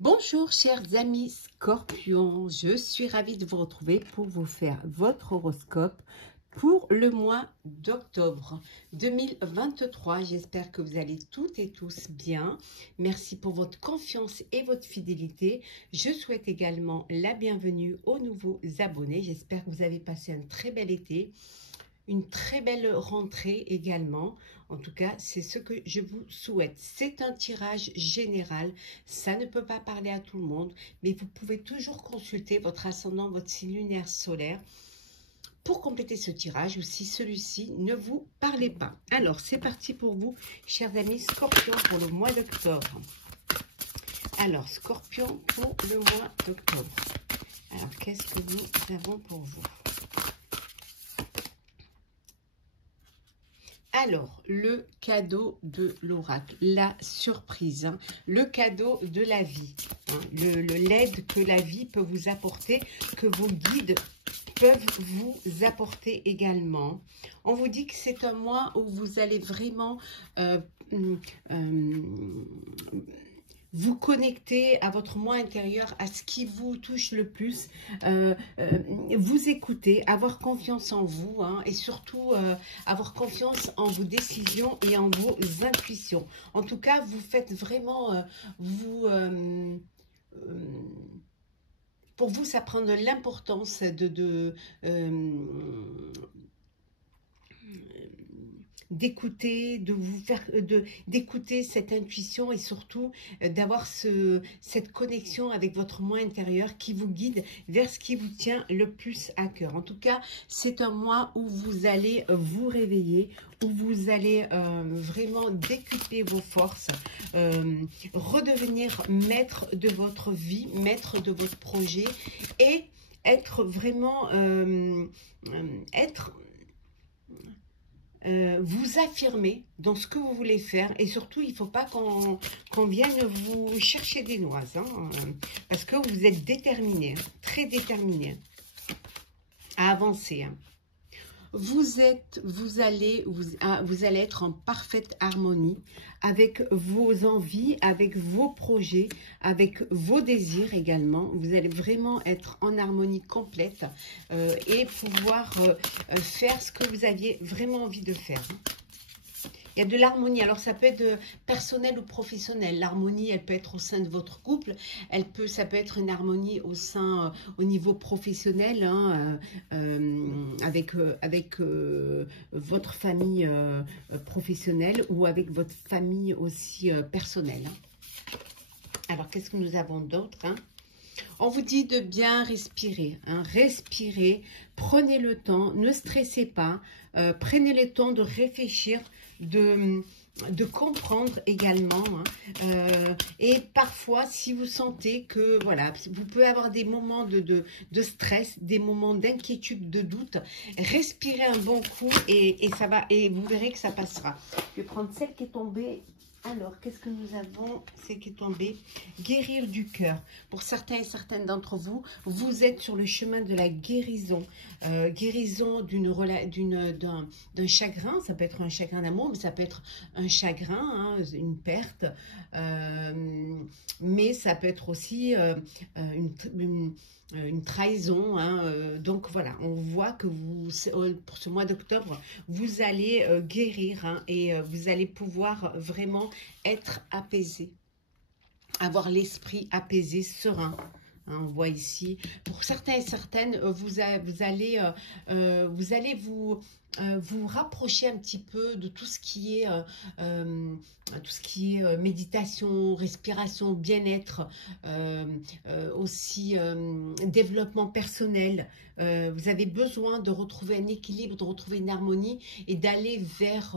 Bonjour chers amis Scorpions, je suis ravie de vous retrouver pour vous faire votre horoscope pour le mois d'octobre 2023. J'espère que vous allez toutes et tous bien. Merci pour votre confiance et votre fidélité. Je souhaite également la bienvenue aux nouveaux abonnés. J'espère que vous avez passé un très bel été. Une très belle rentrée également. En tout cas, c'est ce que je vous souhaite. C'est un tirage général. Ça ne peut pas parler à tout le monde, mais vous pouvez toujours consulter votre ascendant, votre signe lunaire solaire pour compléter ce tirage ou si celui-ci ne vous parlait pas. Alors, c'est parti pour vous, chers amis Scorpions, pour le mois d'octobre. Alors, Scorpion pour le mois d'octobre. Alors, qu'est-ce que nous avons pour vous ? Alors, le cadeau de l'oracle, la surprise, hein, le cadeau de la vie, hein, l'aide que la vie peut vous apporter, que vos guides peuvent vous apporter également. On vous dit que c'est un mois où vous allez vraiment vous connecter à votre moi intérieur, à ce qui vous touche le plus, vous écouter, avoir confiance en vous, hein, et surtout avoir confiance en vos décisions et en vos intuitions. En tout cas, vous faites vraiment, pour vous, ça prend de l'importance d'écouter, de vous faire, d'écouter cette intuition et surtout d'avoir cette connexion avec votre moi intérieur qui vous guide vers ce qui vous tient le plus à cœur. En tout cas, c'est un mois où vous allez vous réveiller, où vous allez vraiment décupler vos forces, redevenir maître de votre vie, maître de votre projet et être vraiment, vous affirmer dans ce que vous voulez faire et surtout il ne faut pas qu'on vienne vous chercher des noises, hein, parce que vous êtes déterminé, très déterminé à avancer, hein. Vous allez être en parfaite harmonie avec vos envies, avec vos projets, avec vos désirs également. Vous allez vraiment être en harmonie complète et pouvoir faire ce que vous aviez vraiment envie de faire, hein. Il y a de l'harmonie, alors ça peut être personnel ou professionnel. L'harmonie, elle peut être au sein de votre couple, ça peut être une harmonie au sein, au niveau professionnel, hein, avec votre famille professionnelle ou avec votre famille aussi personnelle, hein. Alors, qu'est-ce que nous avons d'autre, hein? On vous dit de bien respirer, hein, respirez, prenez le temps, ne stressez pas, prenez le temps de réfléchir, de comprendre également, hein, et parfois si vous sentez que voilà, vous pouvez avoir des moments de stress, des moments d'inquiétude, de doute, respirez un bon coup et ça va, et vous verrez que ça passera. Je vais prendre celle qui est tombée. Alors, qu'est-ce que nous avons? C'est qui est tombé. Guérir du cœur. Pour certains et certaines d'entre vous, vous êtes sur le chemin de la guérison. Guérison d'un chagrin. Ça peut être un chagrin d'amour, mais ça peut être un chagrin, hein, une perte. Mais ça peut être aussi une trahison, hein, donc voilà, on voit que vous, pour ce mois d'octobre, vous allez guérir, hein, et vous allez pouvoir vraiment être apaisé, avoir l'esprit apaisé, serein. Hein, on voit ici, pour certains et certaines, vous allez vous rapprocher un petit peu de tout ce qui est méditation, respiration, bien-être, aussi développement personnel. Vous avez besoin de retrouver un équilibre, de retrouver une harmonie et d'aller vers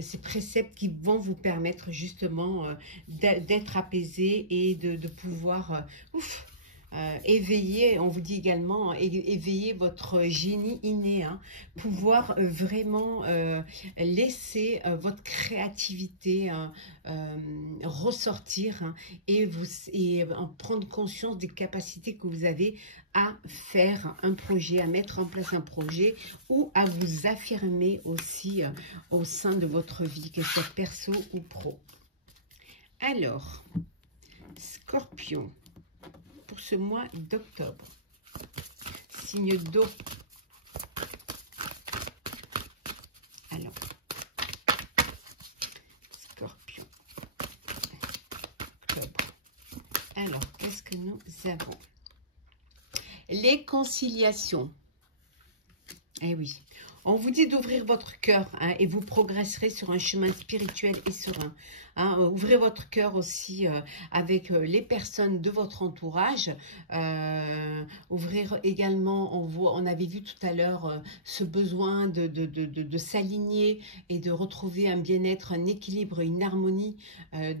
ces préceptes qui vont vous permettre justement d'être apaisé et de pouvoir éveiller, on vous dit également, éveiller votre génie inné, hein, pouvoir vraiment laisser votre créativité ressortir, hein, et prendre conscience des capacités que vous avez à faire un projet, à mettre en place un projet ou à vous affirmer aussi au sein de votre vie, qu'elle soit perso ou pro. Alors, Scorpion, pour ce mois d'octobre, signe d'eau. Alors, Scorpion, octobre. Alors, qu'est-ce que nous avons? Les conciliations. Eh oui, on vous dit d'ouvrir votre cœur, hein, et vous progresserez sur un chemin spirituel et serein. Hein. Ouvrez votre cœur aussi avec les personnes de votre entourage. Ouvrir également, on avait vu tout à l'heure ce besoin de s'aligner et de retrouver un bien-être, un équilibre, une harmonie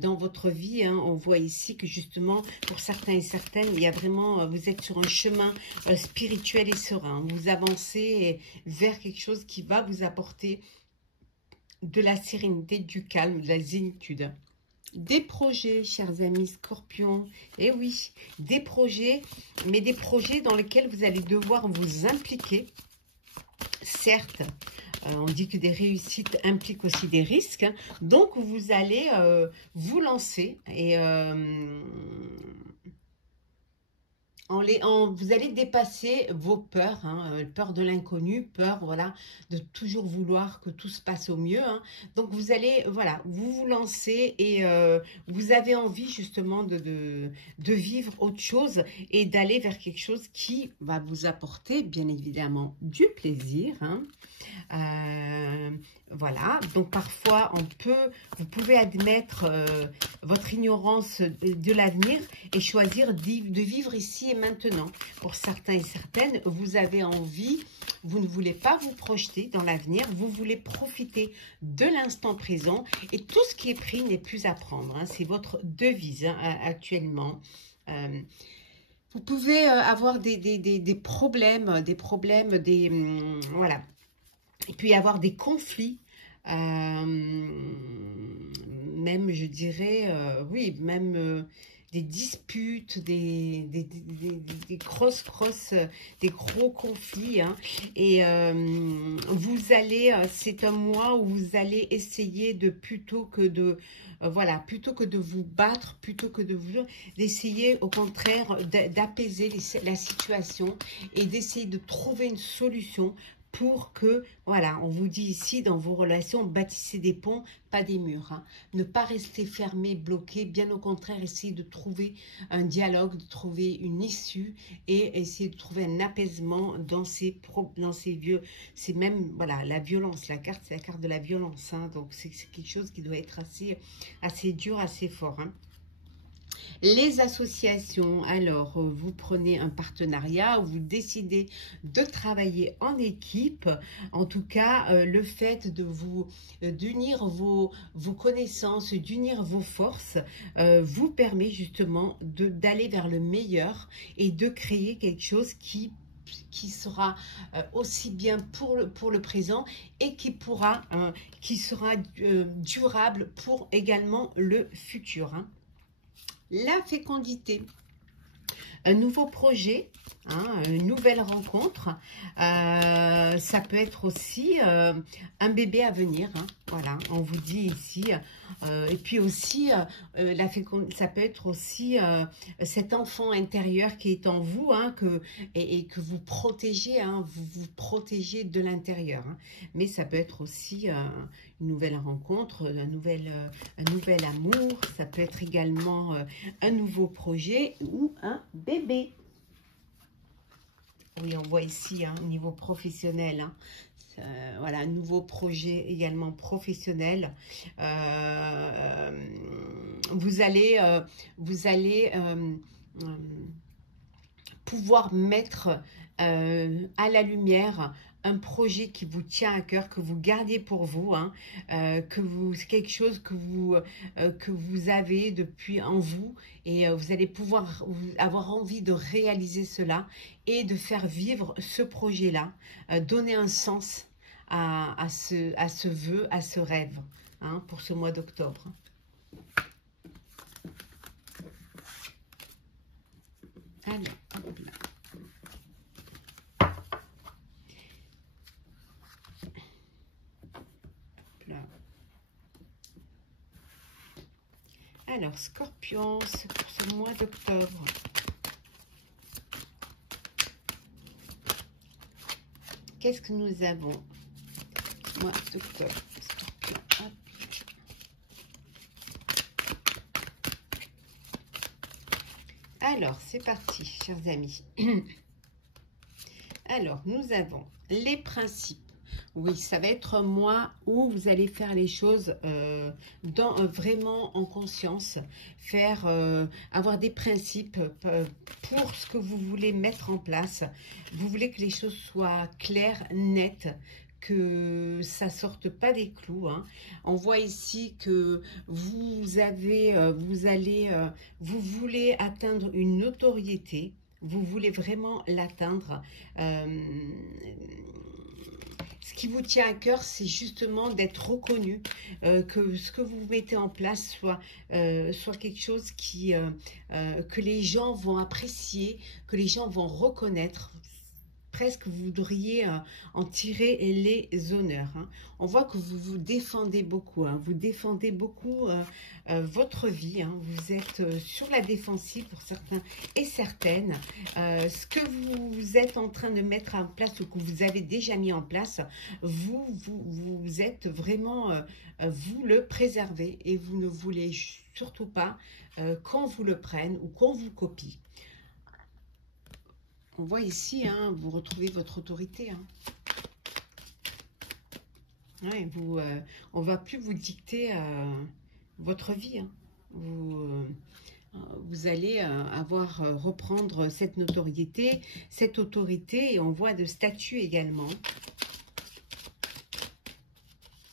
dans votre vie. Hein. On voit ici que justement, pour certains et certaines, il y a vraiment, vous êtes sur un chemin spirituel et serein. Vous avancez vers quelque chose qui va vous apporter de la sérénité, du calme, de la zénitude. Des projets, chers amis Scorpions, et oui, des projets, mais des projets dans lesquels vous allez devoir vous impliquer. Certes, on dit que des réussites impliquent aussi des risques, hein, donc vous allez vous lancer et vous allez dépasser vos peurs, hein, peur de l'inconnu, peur, voilà, de toujours vouloir que tout se passe au mieux. Hein. Donc, vous allez, voilà, vous lancez et vous avez envie justement de vivre autre chose et d'aller vers quelque chose qui va vous apporter, bien évidemment, du plaisir. Hein. Voilà, donc parfois vous pouvez admettre votre ignorance de l'avenir et choisir de vivre ici et maintenant. Pour certains et certaines, vous avez envie, vous ne voulez pas vous projeter dans l'avenir, vous voulez profiter de l'instant présent et tout ce qui est pris n'est plus à prendre. Hein. C'est votre devise, hein, actuellement. Vous pouvez avoir des problèmes, voilà. Il peut y avoir des conflits, même je dirais, oui, même des disputes, des gros conflits. Hein. Et vous allez, c'est un mois où vous allez essayer de plutôt que de vous battre, plutôt que d'essayer au contraire d'apaiser la situation et d'essayer de trouver une solution pour que, voilà, on vous dit ici, dans vos relations, bâtissez des ponts, pas des murs. Hein. Ne pas rester fermé, bloqué, bien au contraire, essayez de trouver un dialogue, de trouver une issue et essayer de trouver un apaisement dans ces vieux. C'est même, voilà, la violence, la carte, c'est la carte de la violence. Hein. Donc, c'est quelque chose qui doit être assez dur, assez fort. Hein. Les associations, alors vous prenez un partenariat, vous décidez de travailler en équipe. En tout cas, le fait d'unir vos connaissances, d'unir vos forces, vous permet justement d'aller vers le meilleur et de créer quelque chose qui sera aussi bien pour le présent et qui sera durable pour également le futur. Hein. La fécondité, un nouveau projet, hein, une nouvelle rencontre, ça peut être aussi un bébé à venir, hein, voilà, on vous dit ici, et puis aussi, ça peut être aussi cet enfant intérieur qui est en vous, hein, et que vous protégez, hein, vous protégez de l'intérieur, hein, mais ça peut être aussi une nouvelle rencontre, un nouvel amour, ça peut être également un nouveau projet ou un bébé. Oui, on voit ici, hein, au niveau professionnel, hein, voilà, un nouveau projet également professionnel. Vous allez pouvoir mettre à la lumière un projet qui vous tient à cœur, que vous gardiez pour vous, hein, c'est quelque chose que vous avez depuis en vous, et vous allez pouvoir avoir envie de réaliser cela et de faire vivre ce projet-là, donner un sens à ce vœu, à ce rêve, hein, pour ce mois d'octobre. Alors, hop là. Alors, Scorpion, c'est pour ce mois d'octobre. Qu'est-ce que nous avons? Mois d'octobre, Scorpion. Hop. Alors, c'est parti, chers amis. Alors, nous avons les principes. Oui, ça va être un mois où vous allez faire les choses vraiment en conscience, avoir des principes pour ce que vous voulez mettre en place. Vous voulez que les choses soient claires, nettes, que ça sorte pas des clous, hein. On voit ici que vous voulez atteindre une notoriété, vous voulez vraiment l'atteindre. Ce qui vous tient à cœur, c'est justement d'être reconnu, que ce que vous mettez en place soit quelque chose que les gens vont apprécier, que les gens vont reconnaître. Presque vous voudriez en tirer les honneurs, hein. On voit que vous vous défendez beaucoup, hein. Vous défendez beaucoup votre vie, hein. Vous êtes sur la défensive pour certains et certaines. Ce que vous êtes en train de mettre en place ou que vous avez déjà mis en place, vous êtes vraiment, vous le préservez et vous ne voulez surtout pas qu'on vous le prenne ou qu'on vous copie. On voit ici, hein, vous retrouvez votre autorité, hein. Ouais, on ne va plus vous dicter votre vie, hein. Vous allez reprendre cette notoriété, cette autorité, et on voit de statut également.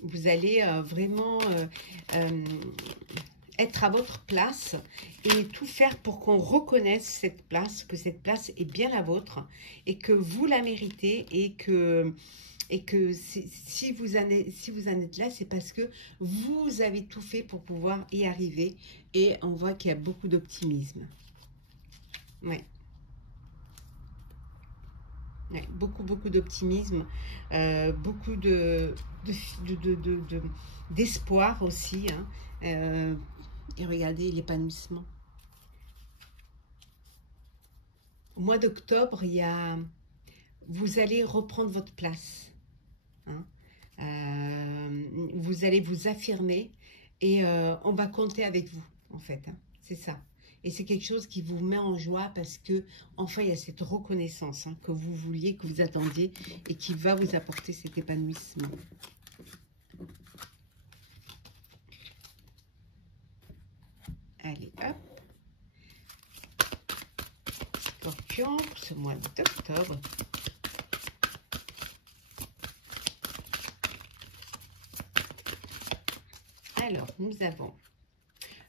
Vous allez vraiment être à votre place et tout faire pour qu'on reconnaisse cette place, que cette place est bien la vôtre et que vous la méritez, et que si vous en êtes là, c'est parce que vous avez tout fait pour pouvoir y arriver, et on voit qu'il y a beaucoup d'optimisme. Ouais. Ouais, beaucoup d'optimisme, beaucoup d'espoir aussi, hein. Et regardez l'épanouissement. Au mois d'octobre, vous allez reprendre votre place, hein. Vous allez vous affirmer, et on va compter avec vous, en fait, hein. C'est ça. Et c'est quelque chose qui vous met en joie parce que, enfin, il y a cette reconnaissance, hein, que vous vouliez, que vous attendiez, et qui va vous apporter cet épanouissement. Allez, hop. Scorpion, pour ce mois d'octobre. Alors, nous avons,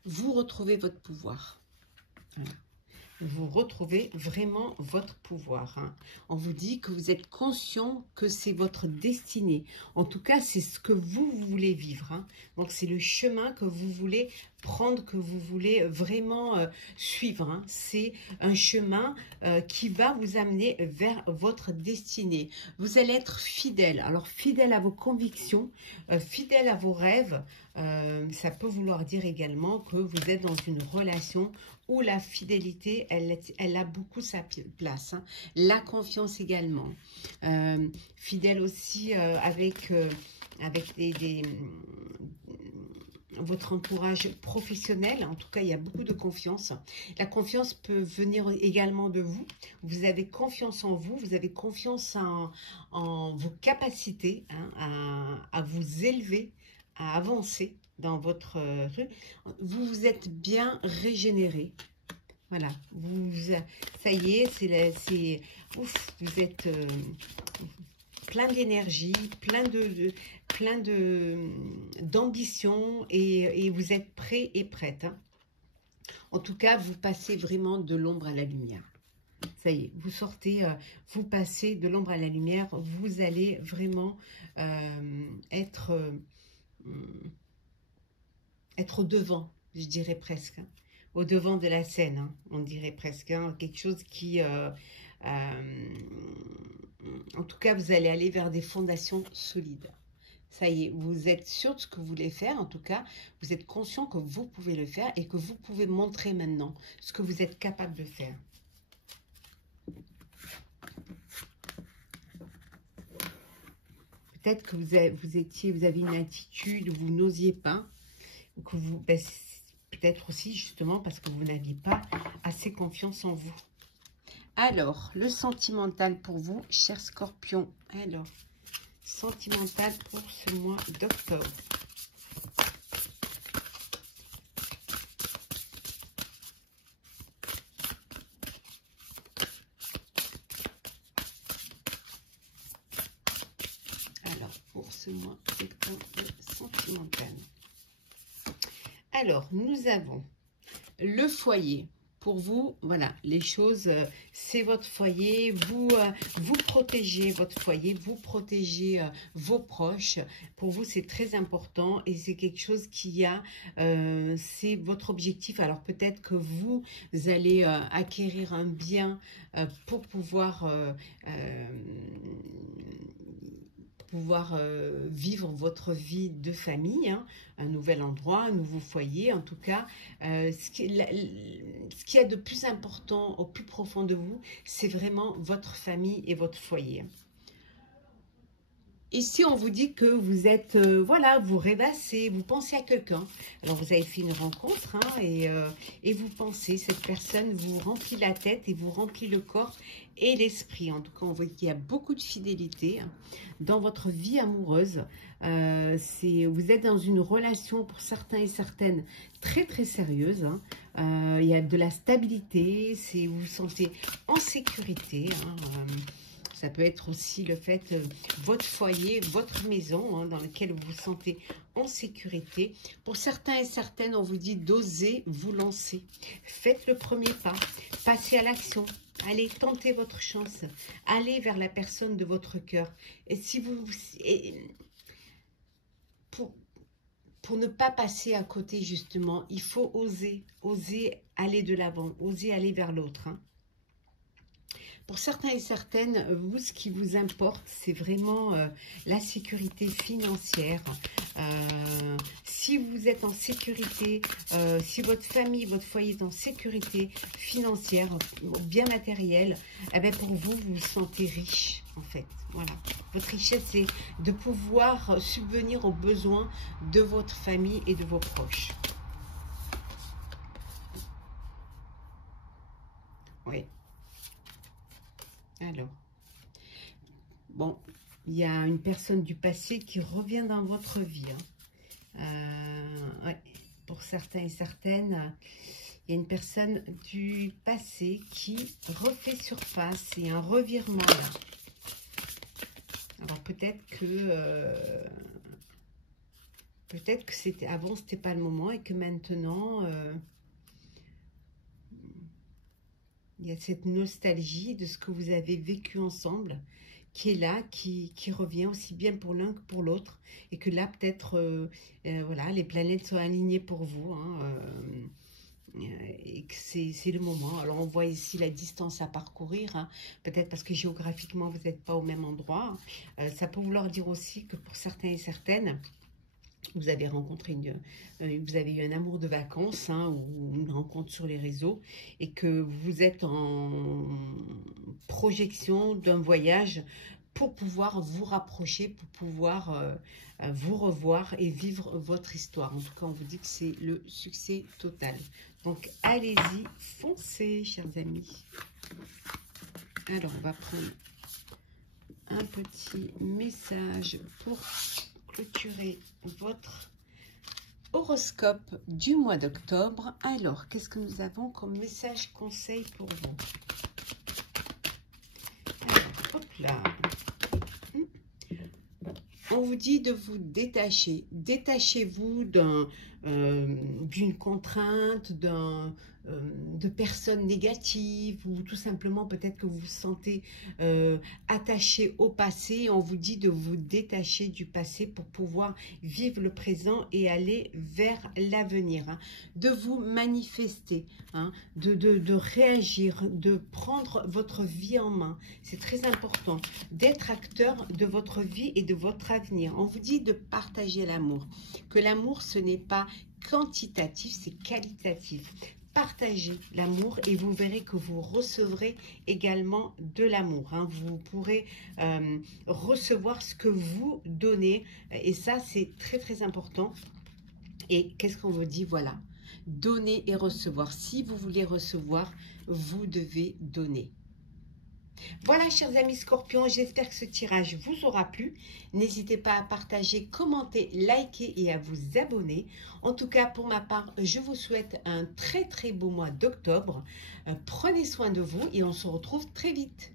vous retrouvez votre pouvoir. Voilà. Vous retrouvez vraiment votre pouvoir, hein. On vous dit que vous êtes conscient que c'est votre destinée. En tout cas, c'est ce que vous voulez vivre, hein. Donc, c'est le chemin que vous voulez prendre, que vous voulez vraiment suivre, hein. C'est un chemin qui va vous amener vers votre destinée. Vous allez être fidèle. Alors, fidèle à vos convictions, fidèle à vos rêves. Ça peut vouloir dire également que vous êtes dans une relation où la fidélité, elle a beaucoup sa place, hein. La confiance également. Fidèle aussi avec votre entourage professionnel. En tout cas, il y a beaucoup de confiance. La confiance peut venir également de vous. Vous avez confiance en vous, vous avez confiance en vos capacités, hein, à vous élever, à avancer dans votre truc. Vous vous êtes bien régénéré. Voilà, ça y est, ouf, vous êtes plein d'énergie, d'ambition et vous êtes prêt et prête. Hein. En tout cas, vous passez vraiment de l'ombre à la lumière. Ça y est, vous sortez, vous passez de l'ombre à la lumière. Vous allez vraiment être au devant, je dirais presque. Hein. Au devant de la scène, hein, on dirait presque. Hein, quelque chose qui... en tout cas, vous allez aller vers des fondations solides. Ça y est, vous êtes sûr de ce que vous voulez faire. En tout cas, vous êtes conscient que vous pouvez le faire et que vous pouvez montrer maintenant ce que vous êtes capable de faire. Peut-être que vous avez une attitude où vous n'osiez pas, ou que vous, ben, peut-être aussi justement parce que vous n'aviez pas assez confiance en vous. Alors, le sentimental pour vous, cher Scorpion. Alors, sentimental pour ce mois d'octobre. Alors, pour ce mois d'octobre, le sentimental. Alors, nous avons le foyer. Pour vous, voilà, les choses, c'est votre foyer, vous protégez votre foyer, vous protégez vos proches. Pour vous, c'est très important et c'est quelque chose qui c'est votre objectif. Alors peut-être que vous allez acquérir un bien pour pouvoir vivre votre vie de famille, hein, un nouvel endroit, un nouveau foyer. En tout cas, ce qu'il y a de plus important au plus profond de vous, c'est vraiment votre famille et votre foyer. Ici, on vous dit que vous êtes, voilà, vous rêvassez, vous pensez à quelqu'un. Alors, vous avez fait une rencontre hein, et vous pensez, cette personne vous remplit la tête et vous remplit le corps et l'esprit. En tout cas, on voit qu'il y a beaucoup de fidélité hein, dans votre vie amoureuse. Vous êtes dans une relation, pour certains et certaines, très, très sérieuse. Hein. Il y a de la stabilité, vous vous sentez en sécurité, hein, ça peut être aussi le fait, votre foyer, votre maison, hein, dans laquelle vous vous sentez en sécurité. Pour certains et certaines, on vous dit d'oser vous lancer. Faites le premier pas, passez à l'action. Allez, tentez votre chance. Allez vers la personne de votre cœur. Et si pour ne pas passer à côté, justement, il faut oser aller de l'avant, oser aller vers l'autre, hein. Pour certains et certaines, vous, ce qui vous importe, c'est vraiment la sécurité financière. Si vous êtes en sécurité, si votre famille, votre foyer est en sécurité financière, bien matérielle, eh bien pour vous, vous vous sentez riche, en fait. Voilà. Votre richesse, c'est de pouvoir subvenir aux besoins de votre famille et de vos proches. Oui. Alors, bon, il y a une personne du passé qui revient dans votre vie. Hein. Ouais, pour certains et certaines, il y a une personne du passé qui refait surface. Il y a un revirement là. Alors peut-être que c'était avant, c'était pas le moment et que maintenant... il y a cette nostalgie de ce que vous avez vécu ensemble qui est là, qui revient aussi bien pour l'un que pour l'autre. Et que là, peut-être, voilà, les planètes sont alignées pour vous. Hein, et que c'est le moment. Alors, on voit ici la distance à parcourir. Hein, peut-être parce que géographiquement, vous n'êtes pas au même endroit. Ça peut vouloir dire aussi que pour certains et certaines... Vous avez rencontré vous avez eu un amour de vacances hein, ou une rencontre sur les réseaux et que vous êtes en projection d'un voyage pour pouvoir vous rapprocher, pour pouvoir vous revoir et vivre votre histoire. En tout cas, on vous dit que c'est le succès total. Donc, allez-y, foncez, chers amis. Alors, on va prendre un petit message pour... clôturer votre horoscope du mois d'octobre. Alors, qu'est-ce que nous avons comme message conseil pour vous? Alors, hop là. On vous dit de vous détacher. Détachez-vous d'une contrainte, de personnes négatives, ou tout simplement peut-être que vous vous sentez attaché au passé. On vous dit de vous détacher du passé pour pouvoir vivre le présent et aller vers l'avenir. Hein. De vous manifester, hein, de réagir, de prendre votre vie en main. C'est très important d'être acteur de votre vie et de votre avenir. On vous dit de partager l'amour. Que l'amour, ce n'est pas quantitatif, c'est qualitatif. Partagez l'amour et vous verrez que vous recevrez également de l'amour. Hein. Vous pourrez recevoir ce que vous donnez et ça, c'est très très important. Et qu'est-ce qu'on vous dit? Voilà, donner et recevoir. Si vous voulez recevoir, vous devez donner. Voilà, chers amis scorpions, j'espère que ce tirage vous aura plu. N'hésitez pas à partager, commenter, liker et à vous abonner. En tout cas, pour ma part, je vous souhaite un très très beau mois d'octobre. Prenez soin de vous et on se retrouve très vite.